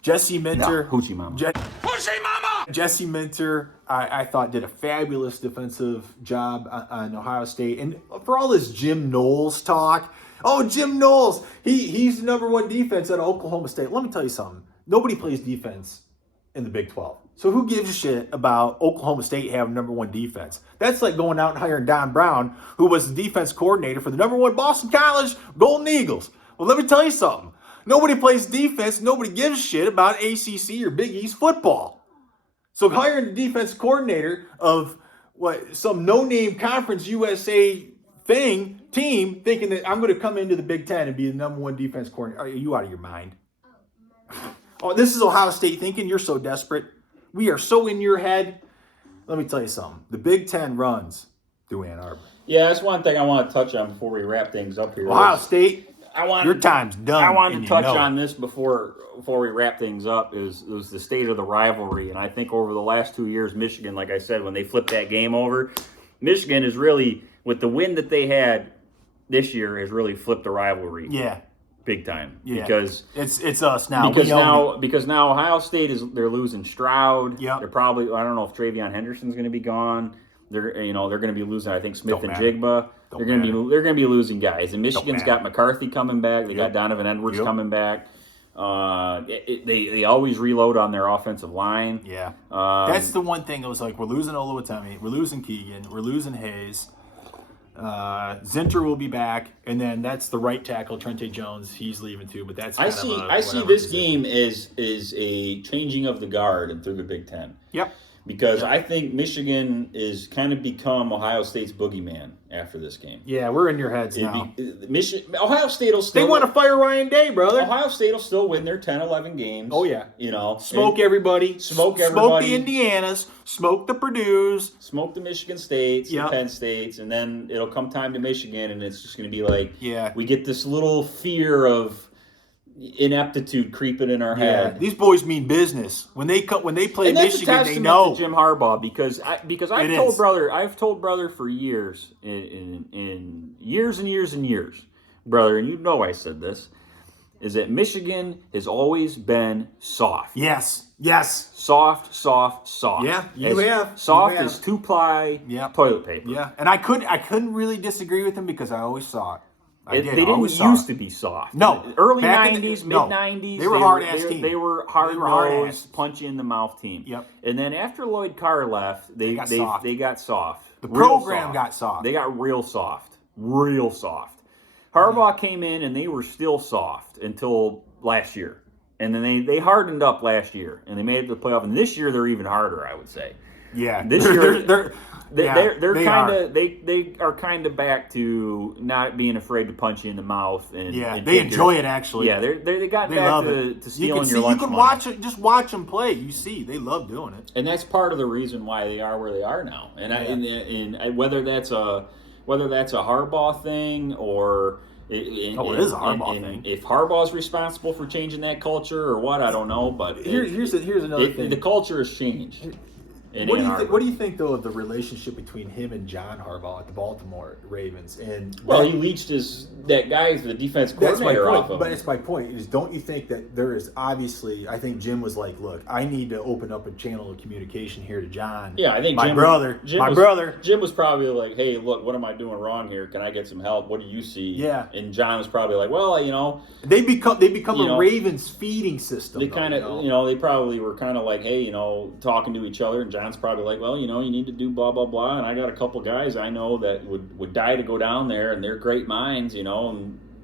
Jesse Minter. Hoochie Mama. Hoochie Mama! Jesse Minter, I thought, did a fabulous defensive job on Ohio State. And for all this Jim Knowles talk, Jim Knowles, he's the number one defense at Oklahoma State. Let me tell you something. Nobody plays defense in the Big 12. So who gives a shit about Oklahoma State having number one defense? That's like going out and hiring Don Brown, who was the defense coordinator for the number one Boston College Golden Eagles. Well, let me tell you something. Nobody plays defense. Nobody gives a shit about ACC or Big East football. So hiring the defense coordinator of some no-name Conference USA team, thinking that I'm going to come into the Big Ten and be the number one defense coordinator. Are you out of your mind? This is Ohio State thinking. You're so desperate. We are so in your head. Let me tell you something. The Big Ten runs through Ann Arbor. Yeah, that's one thing I want to touch on before we wrap things up here. Ohio State, I want your time's done. I wanted and to touch you know on it. this before we wrap things up. Is the state of the rivalry, and I think over the last 2 years, Michigan, like I said, when they flipped that game over, Michigan is really, with the win that they had this year, has really flipped the rivalry. Yeah. Big time. Yeah. Because it's us now. Because now Ohio State they're losing Stroud. Yep. They're probably, I don't know if Travion Henderson's going to be gone. They're going to be losing, I think, Smith Don't and matter. Jigba. They're going to be losing guys. And Michigan's matter. got McCarthy coming back. They got Yep. Donovan Edwards Yep. coming back. They always reload on their offensive line. Yeah. That's the one thing. It was like, we're losing Oluwatimi, we're losing Keegan, we're losing Hayes. Zinter will be back, and then that's the right tackle, Trente Jones. He's leaving too, but that's I kind see of a I see whatever this position. game is a changing of the guard and through the Big Ten. Yep. Because I think Michigan is kind of become Ohio State's boogeyman after this game. Yeah, we're in your heads now. Ohio State will still They want to fire Ryan Day, brother. Ohio State will still win their 10, 11 games. Oh, yeah. Smoke Everybody. Smoke Smoke everybody. the Indianas. Smoke the Purdue's. Smoke the Michigan States, Yep. the Penn States, and then it'll come time to Michigan, and it's just going to be like, Yeah. we get this little fear of ineptitude creeping in our Yeah. head. These boys mean business. When they play And that's a Michigan, they testament know. to Jim Harbaugh because I've It told is. brother for years in years and years and years, brother, and you know I said this, is that Michigan has always been soft. Yes. Soft, soft, soft. Yeah, you have. Soft You have. as 2-ply Yep. toilet paper. Yeah. And I couldn't really disagree with him because I always saw it. They didn't used to be soft. No. Early Back in the- 90s, no. mid-90s. They were hard-ass team. They were They were hard-ass. hard-nosed, punch-you-in-the-mouth team. Yep. And then after Lloyd Carr left, they got soft. The program got soft. They got real soft. Real soft. Harbaugh came in and they were still soft until last year. And then they hardened up last year and they made it to the playoff. And this year they're even harder, I would say. Yeah. This year they are kind of back to not being afraid to punch you in the mouth and Yeah, and they take enjoy your- it actually. Yeah, they got They back love to it. stealing You your lunch can money. watch it. Just watch them play. You see, they love doing it. And that's part of the reason why they are where they are now. And whether that's a Harbaugh thing or it is a Harbaugh thing. If Harbaugh's responsible for changing that culture or what, I don't know. But Here's another thing. The culture has changed. What do you think though of the relationship between him and John Harbaugh at the Baltimore Ravens? And he leached that guy's the defense coordinator off of But him. it's my point is, don't you think that there is obviously? I think Jim was like, "Look, I need to open up a channel of communication here to John." Yeah, I think my Jim brother. Jim was probably like, "Hey, look, what am I doing wrong here? Can I get some help? What do you see?" Yeah. And John was probably like, "Well, They become You a know, Ravens feeding system. they though, kind of, they probably were kind of like, hey, talking to each other." And John's probably like, "Well, you need to do blah blah blah." And I got a couple guys I know that would die to go down there, and they're great minds, and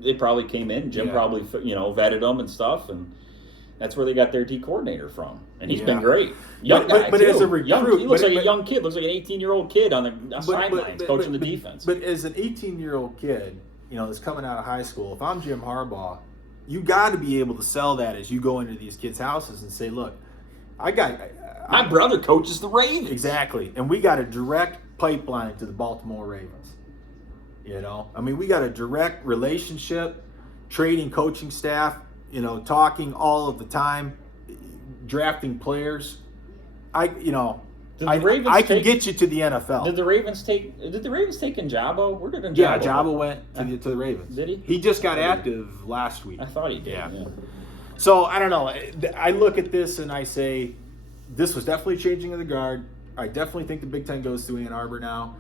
they probably came in. Jim probably, vetted them and stuff, and that's where they got their D coordinator from. And he's been great. Young guy, but too. as a recruit, he looks like a young kid. Looks like an 18-year-old kid on the sidelines coaching the defense. But as an 18-year-old kid, that's coming out of high school, if I'm Jim Harbaugh, you got to be able to sell that as you go into these kids' houses and say, "Look, my brother coaches the Ravens." Exactly. And we got a direct pipeline to the Baltimore Ravens. We got a direct relationship, trading coaching staff, talking all of the time, drafting players. I can get you to the NFL. Did the Ravens take Njabo? Where did Njabo Yeah, go? Njabo went to the Ravens. Did he? He just got active last week. I thought he did. Yeah. So, I don't know. I look at this and I say, this was definitely changing of the guard. I definitely think the Big Ten goes to Ann Arbor now.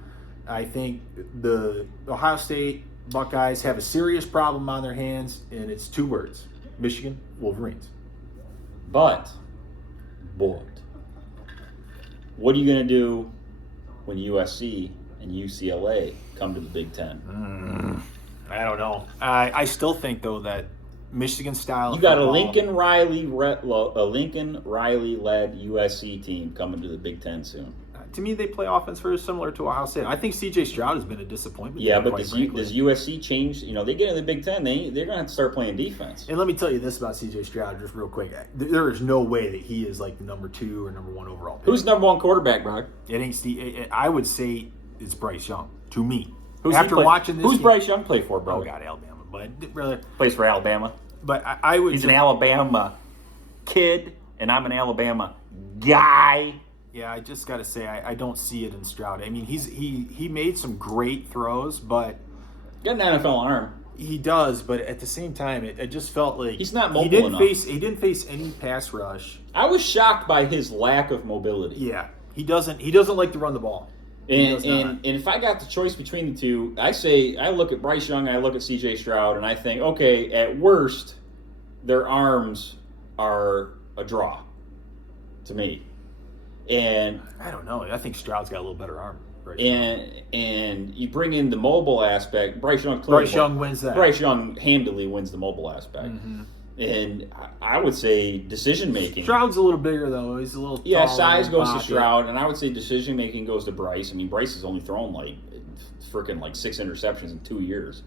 I think the Ohio State Buckeyes have a serious problem on their hands, and it's 2 words: Michigan Wolverines. But, what are you going to do when USC and UCLA come to the Big Ten? I don't know. I still think though that Michigan style. You got a football- Lincoln Riley led USC team coming to the Big Ten soon. To me, they play offense very similar to Ohio State. I think C.J. Stroud has been a disappointment. Yeah, there, but quite does frankly. USC change? They get in the Big Ten, they're going to have to start playing defense. And let me tell you this about C.J. Stroud, just real quick. There is no way that he is like the number 2 or number 1 overall pick. Who's number 1 quarterback, Brock? It ain't I would say it's Bryce Young, to me. watching this who's game- Bryce Young play for, bro? Oh God, Alabama, but brother, Plays for Alabama. but I would. He's an Alabama kid, and I'm an Alabama guy. Yeah, I just got to say, I don't see it in Stroud. I mean, he made some great throws, but Got an NFL arm. he does. But at the same time, it just felt like He's not mobile He didn't enough. He didn't face any pass rush. I was shocked by his lack of mobility. Yeah, he doesn't like to run the ball. He And, does not. and if I got the choice between the two, I look at Bryce Young, I look at C.J. Stroud, and I think, okay, at worst, their arms are a draw to me. And I don't know. I think Stroud's got a little better arm. Right and you bring in the mobile aspect. Bryce Young wins that. Bryce Young handily wins the mobile aspect. Mm-hmm. And I would say decision making. Stroud's a little bigger though. He's a little Yeah, taller, size goes to pocket. Stroud, and I would say decision making goes to Bryce. I mean, Bryce has only thrown like 6 interceptions in 2 years.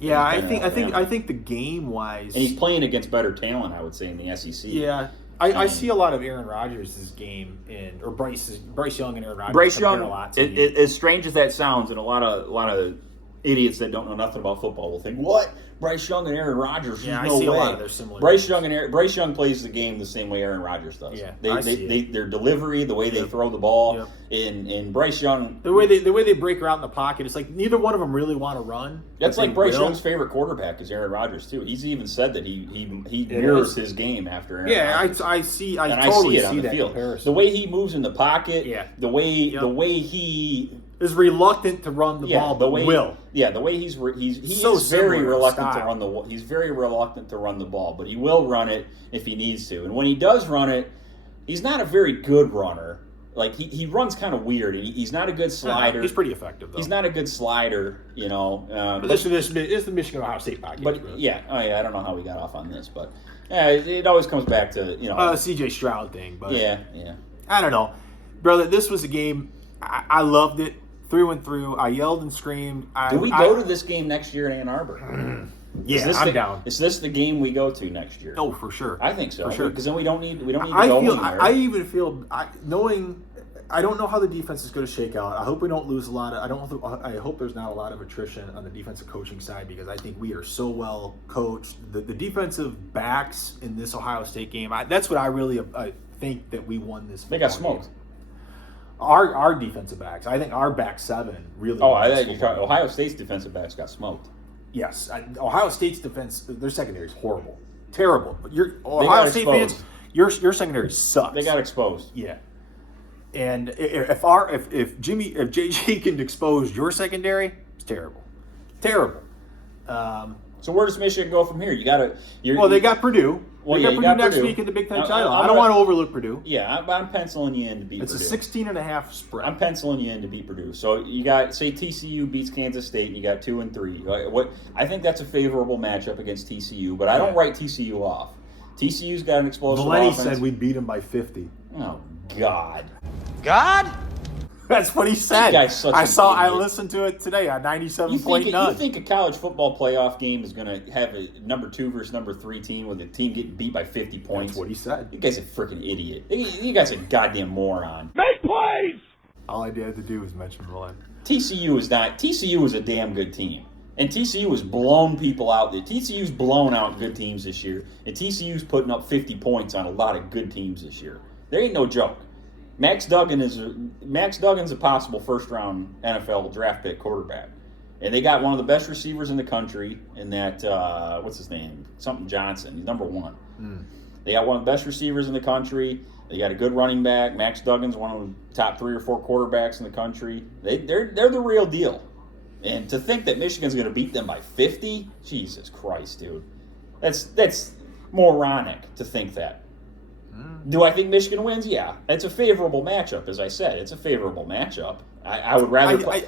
Yeah, He's been in Alabama. I think the game wise, And he's playing against better talent, I would say, in the SEC. yeah. I see a lot of Aaron Rodgers' game or Bryce Young and Aaron Rodgers. Bryce compare Young, a lot to me. as strange as that sounds, and a lot of idiots that don't know nothing about football will think, "What? Bryce Young and Aaron Rodgers? Yeah, There's I no see a way." lot of their similarities. Bryce Young plays the game the same way Aaron Rodgers does. Yeah, they, I they, see they their delivery, the way they throw the ball, and Bryce Young. The way they break around in the pocket, it's like neither one of them really want to run. That's but like they Bryce will. Young's favorite quarterback is Aaron Rodgers too. He's even said that he mirrors his game after Aaron Yeah, Rodgers. I totally see on the that field. comparison. The way he moves in the pocket, Yeah. the way he is reluctant to run the ball, but will. Yeah, the way he's So is very similar reluctant to style. run the. He's very reluctant to run the ball, but he will run it if he needs to. And when he does run it, he's not a very good runner. Like he runs kind of weird, and he's not a good slider. He's pretty effective though. He's not a good slider, you know. But this is the Michigan Ohio State podcast. But really. yeah, I don't know how we got off on this, but yeah, it always comes back to C.J. Stroud thing. But yeah. I don't know, brother. This was a game. I loved it through and through. I yelled and screamed. Do we go to this game next year in Ann Arbor? Yeah, I'm down. Is this the game we go to next year? Oh, for sure. I think so. For sure. Because then we don't need to go feel. anywhere. I even feel knowing. I don't know how the defense is going to shake out. I hope we don't lose a lot. I hope there's not a lot of attrition on the defensive coaching side because I think we are so well coached. The defensive backs in this Ohio State game. That's what I really think that we won this. They got football smoked. game. Our defensive backs. I think our back seven really. Oh, won I this think football game. Ohio State's defensive backs got smoked. Yes, Ohio State's defense. Their secondary is horrible, terrible. Ohio got State exposed. fans. Your secondary sucks. They got exposed. Yeah. And if JJ can expose your secondary, it's terrible, terrible. So where does Michigan go from here? Well, they got Purdue. Well, They yeah, got you Purdue got next Purdue. week in the Big Ten Now, title. I'm I don't gonna- want to overlook Purdue. Yeah, I'm penciling you in to beat It's Purdue. a 16.5 spread. I'm penciling you in to beat Purdue. So you got, say TCU beats Kansas State, and you got 2 and 3. I think that's a favorable matchup against TCU, but I don't write TCU off. TCU's got an explosive Valenti offense. said we'd beat him by 50. Oh God. God? That's what he said. guy's such I an saw. I idiot. listened to it today on You 97.9. think a college football playoff game is going to have a number 2 versus number 3 team with a team getting beat by 50 points? That's what he said. You guys are a freaking idiot. You guys are a goddamn moron. Make plays! All I had to do was mention Valenti. TCU is a damn good team. And TCU has blown people out. TCU's blown out good teams this year. And TCU's putting up 50 points on a lot of good teams this year. There ain't no joke. Max Duggan's a possible first-round NFL draft pick quarterback. And they got one of the best receivers in the country in that, what's his name? Something Johnson. He's number 1. They got one of the best receivers in the country. They got a good running back. Max Duggan's one of the top 3 or 4 quarterbacks in the country. They're the real deal. And to think that Michigan's going to beat them by 50? Jesus Christ, dude. That's moronic to think that. Do I think Michigan wins? Yeah. It's a favorable matchup, as I said. It's a favorable matchup. I would rather play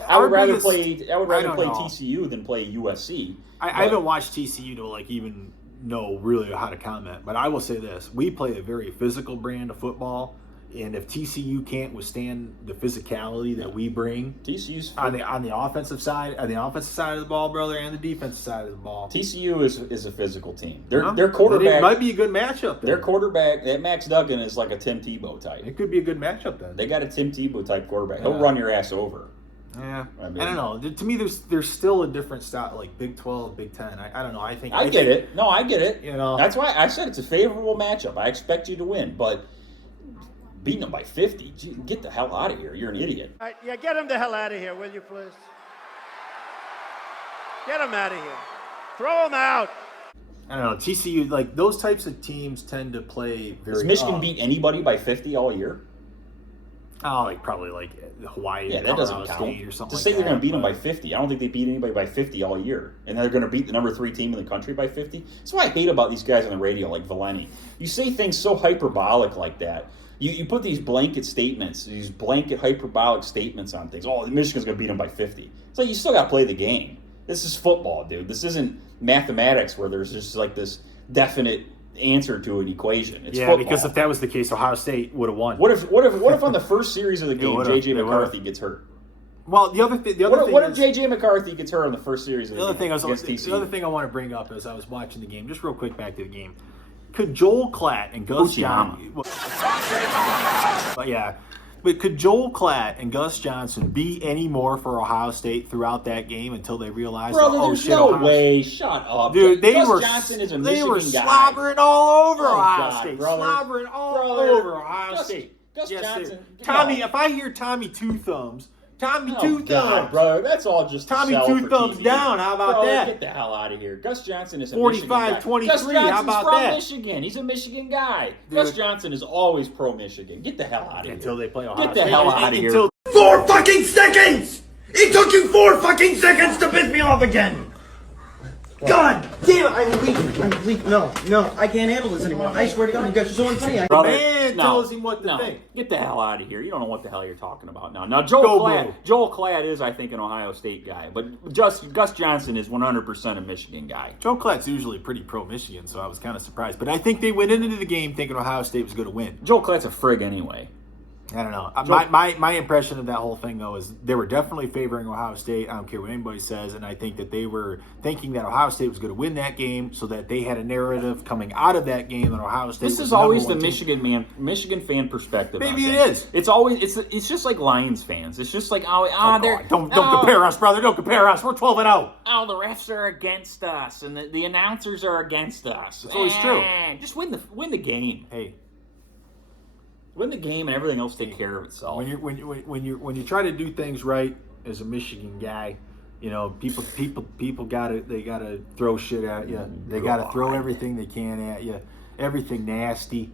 TCU than play USC. I haven't watched TCU to even know really how to comment, but I will say this: we play a very physical brand of football, and if TCU can't withstand the physicality that we bring, TCU's on the offensive side, of the ball, brother, and the defensive side of the ball. TCU is a physical team. Their quarterback It might be a good matchup. Then. Their quarterback, that Max Duggan, is like a Tim Tebow type. It could be a good matchup then. They got a Tim Tebow type quarterback. He'll run your ass over. Yeah, I I, mean- don't know. To me, there's still a different style, like Big 12, Big 10. I don't know. I get it. No, I get it. You know. That's why I said it's a favorable matchup. I expect you to win, but beating them by 50, gee, get the hell out of here. You're an idiot. All right, yeah, get him the hell out of here, will you, please? Get him out of here. Throw him out. I don't know. TCU, like those types of teams tend to play very. Does Michigan beat anybody by 50 all year? Oh, like probably like Hawaii, Yeah, that doesn't Colorado count. State or something. Just like say they're going to beat them but- by 50. I don't think they beat anybody by 50 all year. And they're going to beat the number 3 team in the country by 50. That's what I hate about these guys on the radio, like Valeni. You say things so hyperbolic like that. You put these blanket statements, these blanket hyperbolic statements on things. Oh, Michigan's going to beat them by 50. It's like you still got to play the game. This is football, dude. This isn't mathematics where there's just like this definite answer to an equation. It's football. because if that was the case, Ohio State would have won. What if on the first series of the game, would've. J.J. They would've. McCarthy gets hurt? Well, the other thing What if is, J.J. McCarthy gets hurt on the first series of the other thing I against was, TCU? the other thing I want to bring up is I was watching the game. Just real quick, back to the game. Could Joel Klatt and Gus Johnson? But could Joel Klatt and Gus Johnson be any more for Ohio State throughout that game until they realized, Brother, oh there's shit, no Ohio way. Shut up. Dude, Gus Johnson is a they Michigan were guy. slobbering all over Oh, Ohio God, State. brother. Slobbering all Brother. over Ohio Gus- State. Gus Yes, Johnson. dude. Tommy, No. if I hear Tommy Two Thumbs, Tommy Oh, Two God, Thumbs, brother, that's all just Tommy sell Two for Thumbs TV. down. How about Brother, that? Get the hell out of here. Gus Johnson is a 45-23, Michigan guy. Gus how Johnson's about from that? Michigan. He's a Michigan guy. Dude. Gus Johnson is always pro-Michigan. Get the hell out of here. Until they play Ohio Get the State. hell out of here. Until 4 fucking seconds! It took you 4 fucking seconds to piss me off again! God damn it, I'm weak. No, I can't handle this anymore. I swear to God, you guys are so insane. Brother, man tells him what to think. Get the hell out of here. You don't know what the hell you're talking about now. Now, Joel Go Klatt is, I think, an Ohio State guy. But Gus Johnson is 100% a Michigan guy. Joe Klatt's usually pretty pro-Michigan, so I was kind of surprised. But I think they went into the game thinking Ohio State was going to win. Joel Klatt's a frig anyway. I don't know. My impression of that whole thing, though, is they were definitely favoring Ohio State. I don't care what anybody says. And I think that they were thinking that Ohio State was going to win that game so that they had a narrative coming out of that game that Ohio State This was is always the number one team. Michigan fan perspective. Maybe on it things. is. It's always it's just like Lions fans. It's just like they're Don't compare us, brother. Don't compare us. We're 12-0. Oh, the refs are against us, and the announcers are against us. It's always true. Just win the game. Hey, Win the game, and everything else take care of itself. when you try to do things right as a Michigan guy, you know, people gotta throw shit at you. They gotta throw everything they can at you, everything nasty,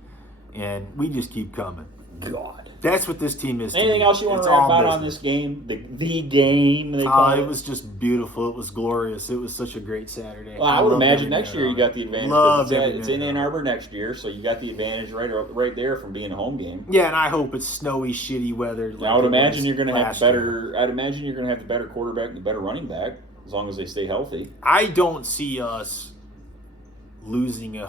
and we just keep coming. God. That's what this team is. to Anything me. else you want It's to write all about on business. this game? The game they call It was just beautiful. It was glorious. It was such a great Saturday. Well, I would loved imagine every next minute year you of got it. the advantage. Loved Because every it's in minute Ann of it. Arbor next year, so you got the advantage right there from being a home game. Yeah, and I hope it's snowy, shitty weather. Now, I would it imagine was you're going to have last year. better. I'd imagine you're going to have the better quarterback and the better running back as long as they stay healthy. I don't see us losing a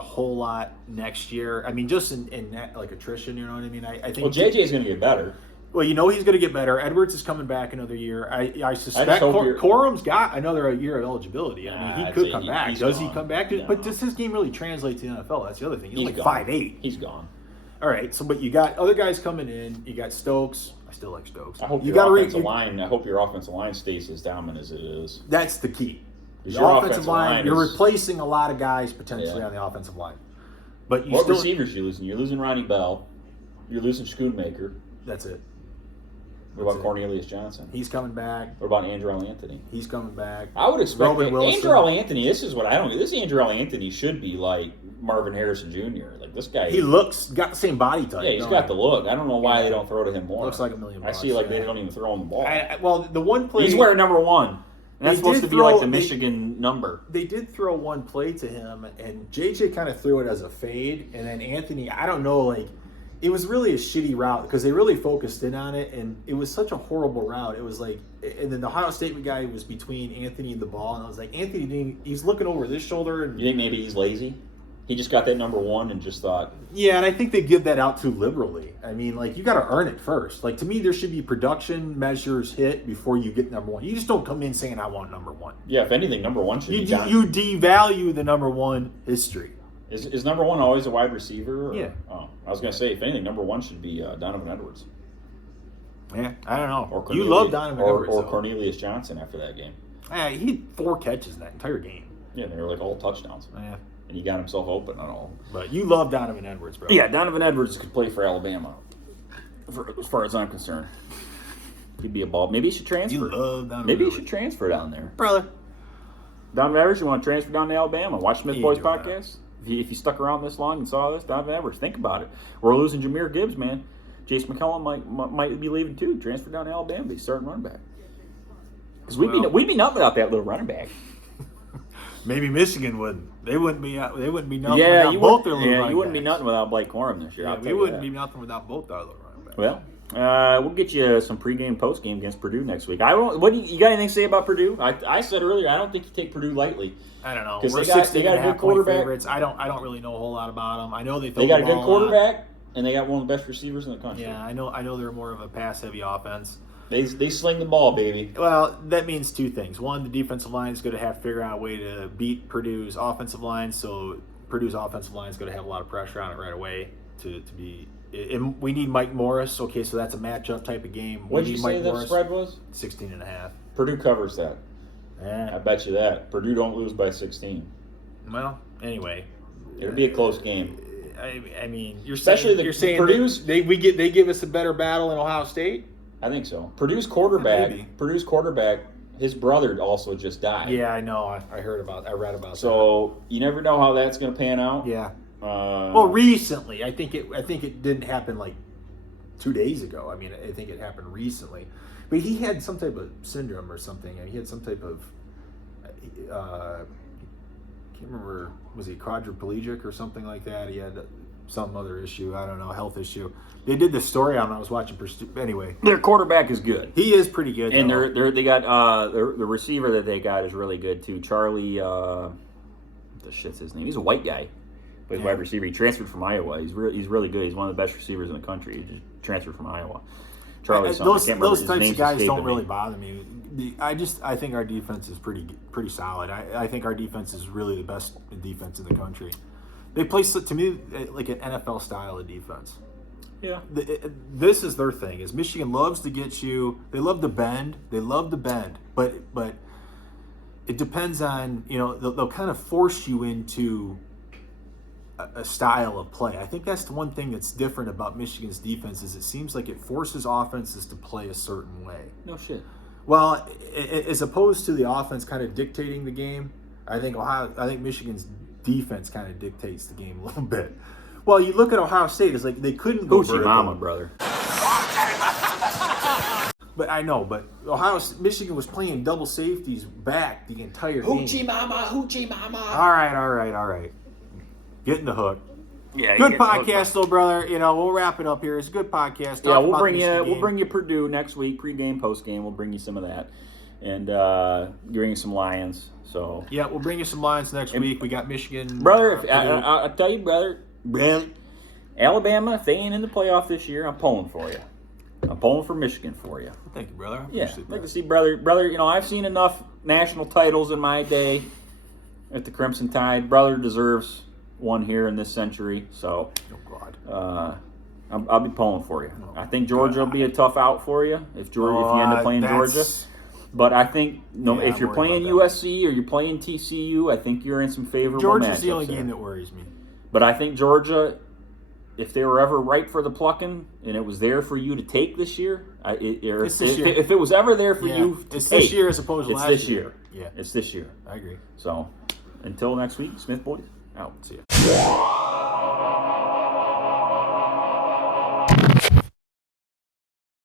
whole lot next year. I mean, just in that, like attrition, you know what I mean? I think. Well, JJ is going to get better. Well, you know he's going to get better. Edwards is coming back another year. I suspect hope you're- Corum's got another year of eligibility. I mean, he I'd could say come back. he's Does he gone. come back? No. But does his game really translate to the NFL? That's the other thing. He's like gone. 5'8". He's gone. All right, so but you got other guys coming in. You got Stokes. I still like Stokes. I hope you your gotta offensive line. I hope your offensive line stays as dominant as it is. That's the key. Because The your offensive line. You're is- replacing a lot of guys potentially Yeah. on the offensive line, but you What still. receivers you losing? You're losing Ronnie Bell. You're losing Schoonmaker. That's it. What about That's it. Cornelius Johnson? He's coming back. What about Andrew Anthony? He's coming back. I would expect Roman Wilson. Andrew Anthony. This is what I don't. This Andrew Anthony should be like Marvin Harrison Jr. Like this guy. He got the same body type. Yeah, he's don't got he? the look. I don't know why Yeah. they don't throw to him more. Looks like $1 million. I see like yeah. they don't even throw him the ball. Well, the one play He's wearing number 1. And that's They supposed did to be like throw- the they- Michigan number. They did throw one play to him, and JJ kind of threw it as a fade, and then Anthony, I don't know, like it was really a shitty route because they really focused in on it, and it was such a horrible route. It was like, and then the Ohio State guy was between Anthony and the ball, and I was like, Anthony, he's looking over this shoulder, and You think maybe he's lazy? He just got that number 1 and just thought, yeah, and I think they give that out too liberally. I mean, like you got to earn it first. Like to me, there should be production measures hit before you get number 1. You just don't come in saying I want number 1. yeah. If anything, number 1 should be John. You devalue the number 1 history. Is number 1 always a wide receiver? Or? Yeah. Oh, I was gonna say if anything, number 1 should be Donovan Edwards. Yeah, I don't know. Or You love Donovan Edwards. or though. Cornelius Johnson after that game. Yeah, he had 4 catches in that entire game. Yeah, they were like all touchdowns. Yeah. And he got himself open on all. But you love Donovan Edwards, bro. Yeah, Donovan Edwards could play for Alabama, as far as I'm concerned. He'd be a ball. Maybe he should transfer. You love Donovan Maybe he Edwards. should transfer down there. Brother. Donovan Edwards, you want to transfer down to Alabama? Watch Smith He Boys ain't doing podcast. If you stuck around this long and saw this, Donovan Edwards, think about it. We're losing Jahmyr Gibbs, man. Jace McCollum might be leaving too. Transfer down to Alabama, be starting running back. Because we'd be nothing without that little running back. Maybe Michigan wouldn't. They wouldn't be nothing Yeah, without you both their wouldn't. little Yeah, running you wouldn't be backs. nothing without Blake Corum this year. Yeah, I'll tell we you wouldn't that. be nothing without both our little running backs. Well, we'll get you some pregame, postgame against Purdue next week. What do you got anything to say about Purdue? I said earlier, I don't think you take Purdue lightly. I don't know. 'Cause We're they got a 16.5 good point quarterback. favorites. I don't really know a whole lot about them. I know they throw They got the a good ball lot. quarterback, and they got one of the best receivers in the country. Yeah, I know they're more of a pass-heavy offense. They sling the ball, baby. Well, that means 2 things. One, the defensive line is going to have to figure out a way to beat Purdue's offensive line, so Purdue's offensive line is going to have a lot of pressure on it right away to be. And we need Mike Morris. Okay, so that's a matchup type of game. What did We you need say Mike the Morris, spread was? 16.5. Purdue covers that. I Yeah. bet you that. Purdue don't lose by 16. Well, anyway, It'll be a close game. I mean, Especially you're saying Purdue's- they give us a better battle in Ohio State. I think so. Purdue's quarterback, Maybe. his brother also just died. Yeah, I know. I read about that. So you never know how that's going to pan out. Yeah. Uh, Well, recently, I think it didn't happen like 2 days ago. I mean, I think it happened recently, but he had some type of syndrome or something. He had some type of can't remember. Was he quadriplegic or something like that? He had some other issue. I don't know, health issue. They did the story on. I was watching. Anyway, their quarterback is good. he is pretty good. And though. they got the receiver that they got is really good too. Charlie, what the shit's his name? He's a white guy, plays wide receiver. He transferred from Iowa. He's really good. He's one of the best receivers in the country. He just transferred from Iowa. Charlie, those types of guys don't really bother me. I think our defense is pretty solid. I think our defense is really the best defense in the country. They play, to me, like an NFL style of defense. Yeah. This is their thing. Is Michigan loves to get you. They love to bend. But it depends on, they'll kind of force you into a style of play. I think that's the one thing that's different about Michigan's defense is it seems like it forces offenses to play a certain way. No shit. Well, as opposed to the offense kind of dictating the game, I think Michigan's defense kind of dictates the game a little bit. Well, you look at Ohio State, it's like they couldn't go Hoochie vertical. mama, brother. But I know, but Michigan was playing double safeties back the entire game. Hoochie mama. All right. Getting the hook. Yeah. Good podcast, though, brother. We'll wrap it up here. It's a good podcast. Yeah, Talk we'll about the Michigan game. bring you Purdue next week, pregame, postgame. We'll bring you some of that, and bring you some Lions. So Yeah, we'll bring you some lines next week. We got Michigan, brother, I tell you, brother, Alabama, if they ain't in the playoff this year, I'm pulling for you. I'm pulling for Michigan for you. Thank you, brother. I Yeah, appreciate like that. to see brother. I've seen enough national titles in my day at the Crimson Tide. Brother deserves one here in this century. So, Oh God. I'll be pulling for you. I think Georgia will be a tough out for you if you end up playing Georgia. But I think if you're playing USC or you're playing TCU, I think you're in some favorable Georgia's matchups the only there. game that worries me. But I think Georgia, if they were ever right for the plucking and it was there for you to take this year, It's this year. if it was ever there for you to it's take, this year as opposed to it's last this year. year. Yeah, It's this year. I agree. So until next week, Smith Boys, out. See ya.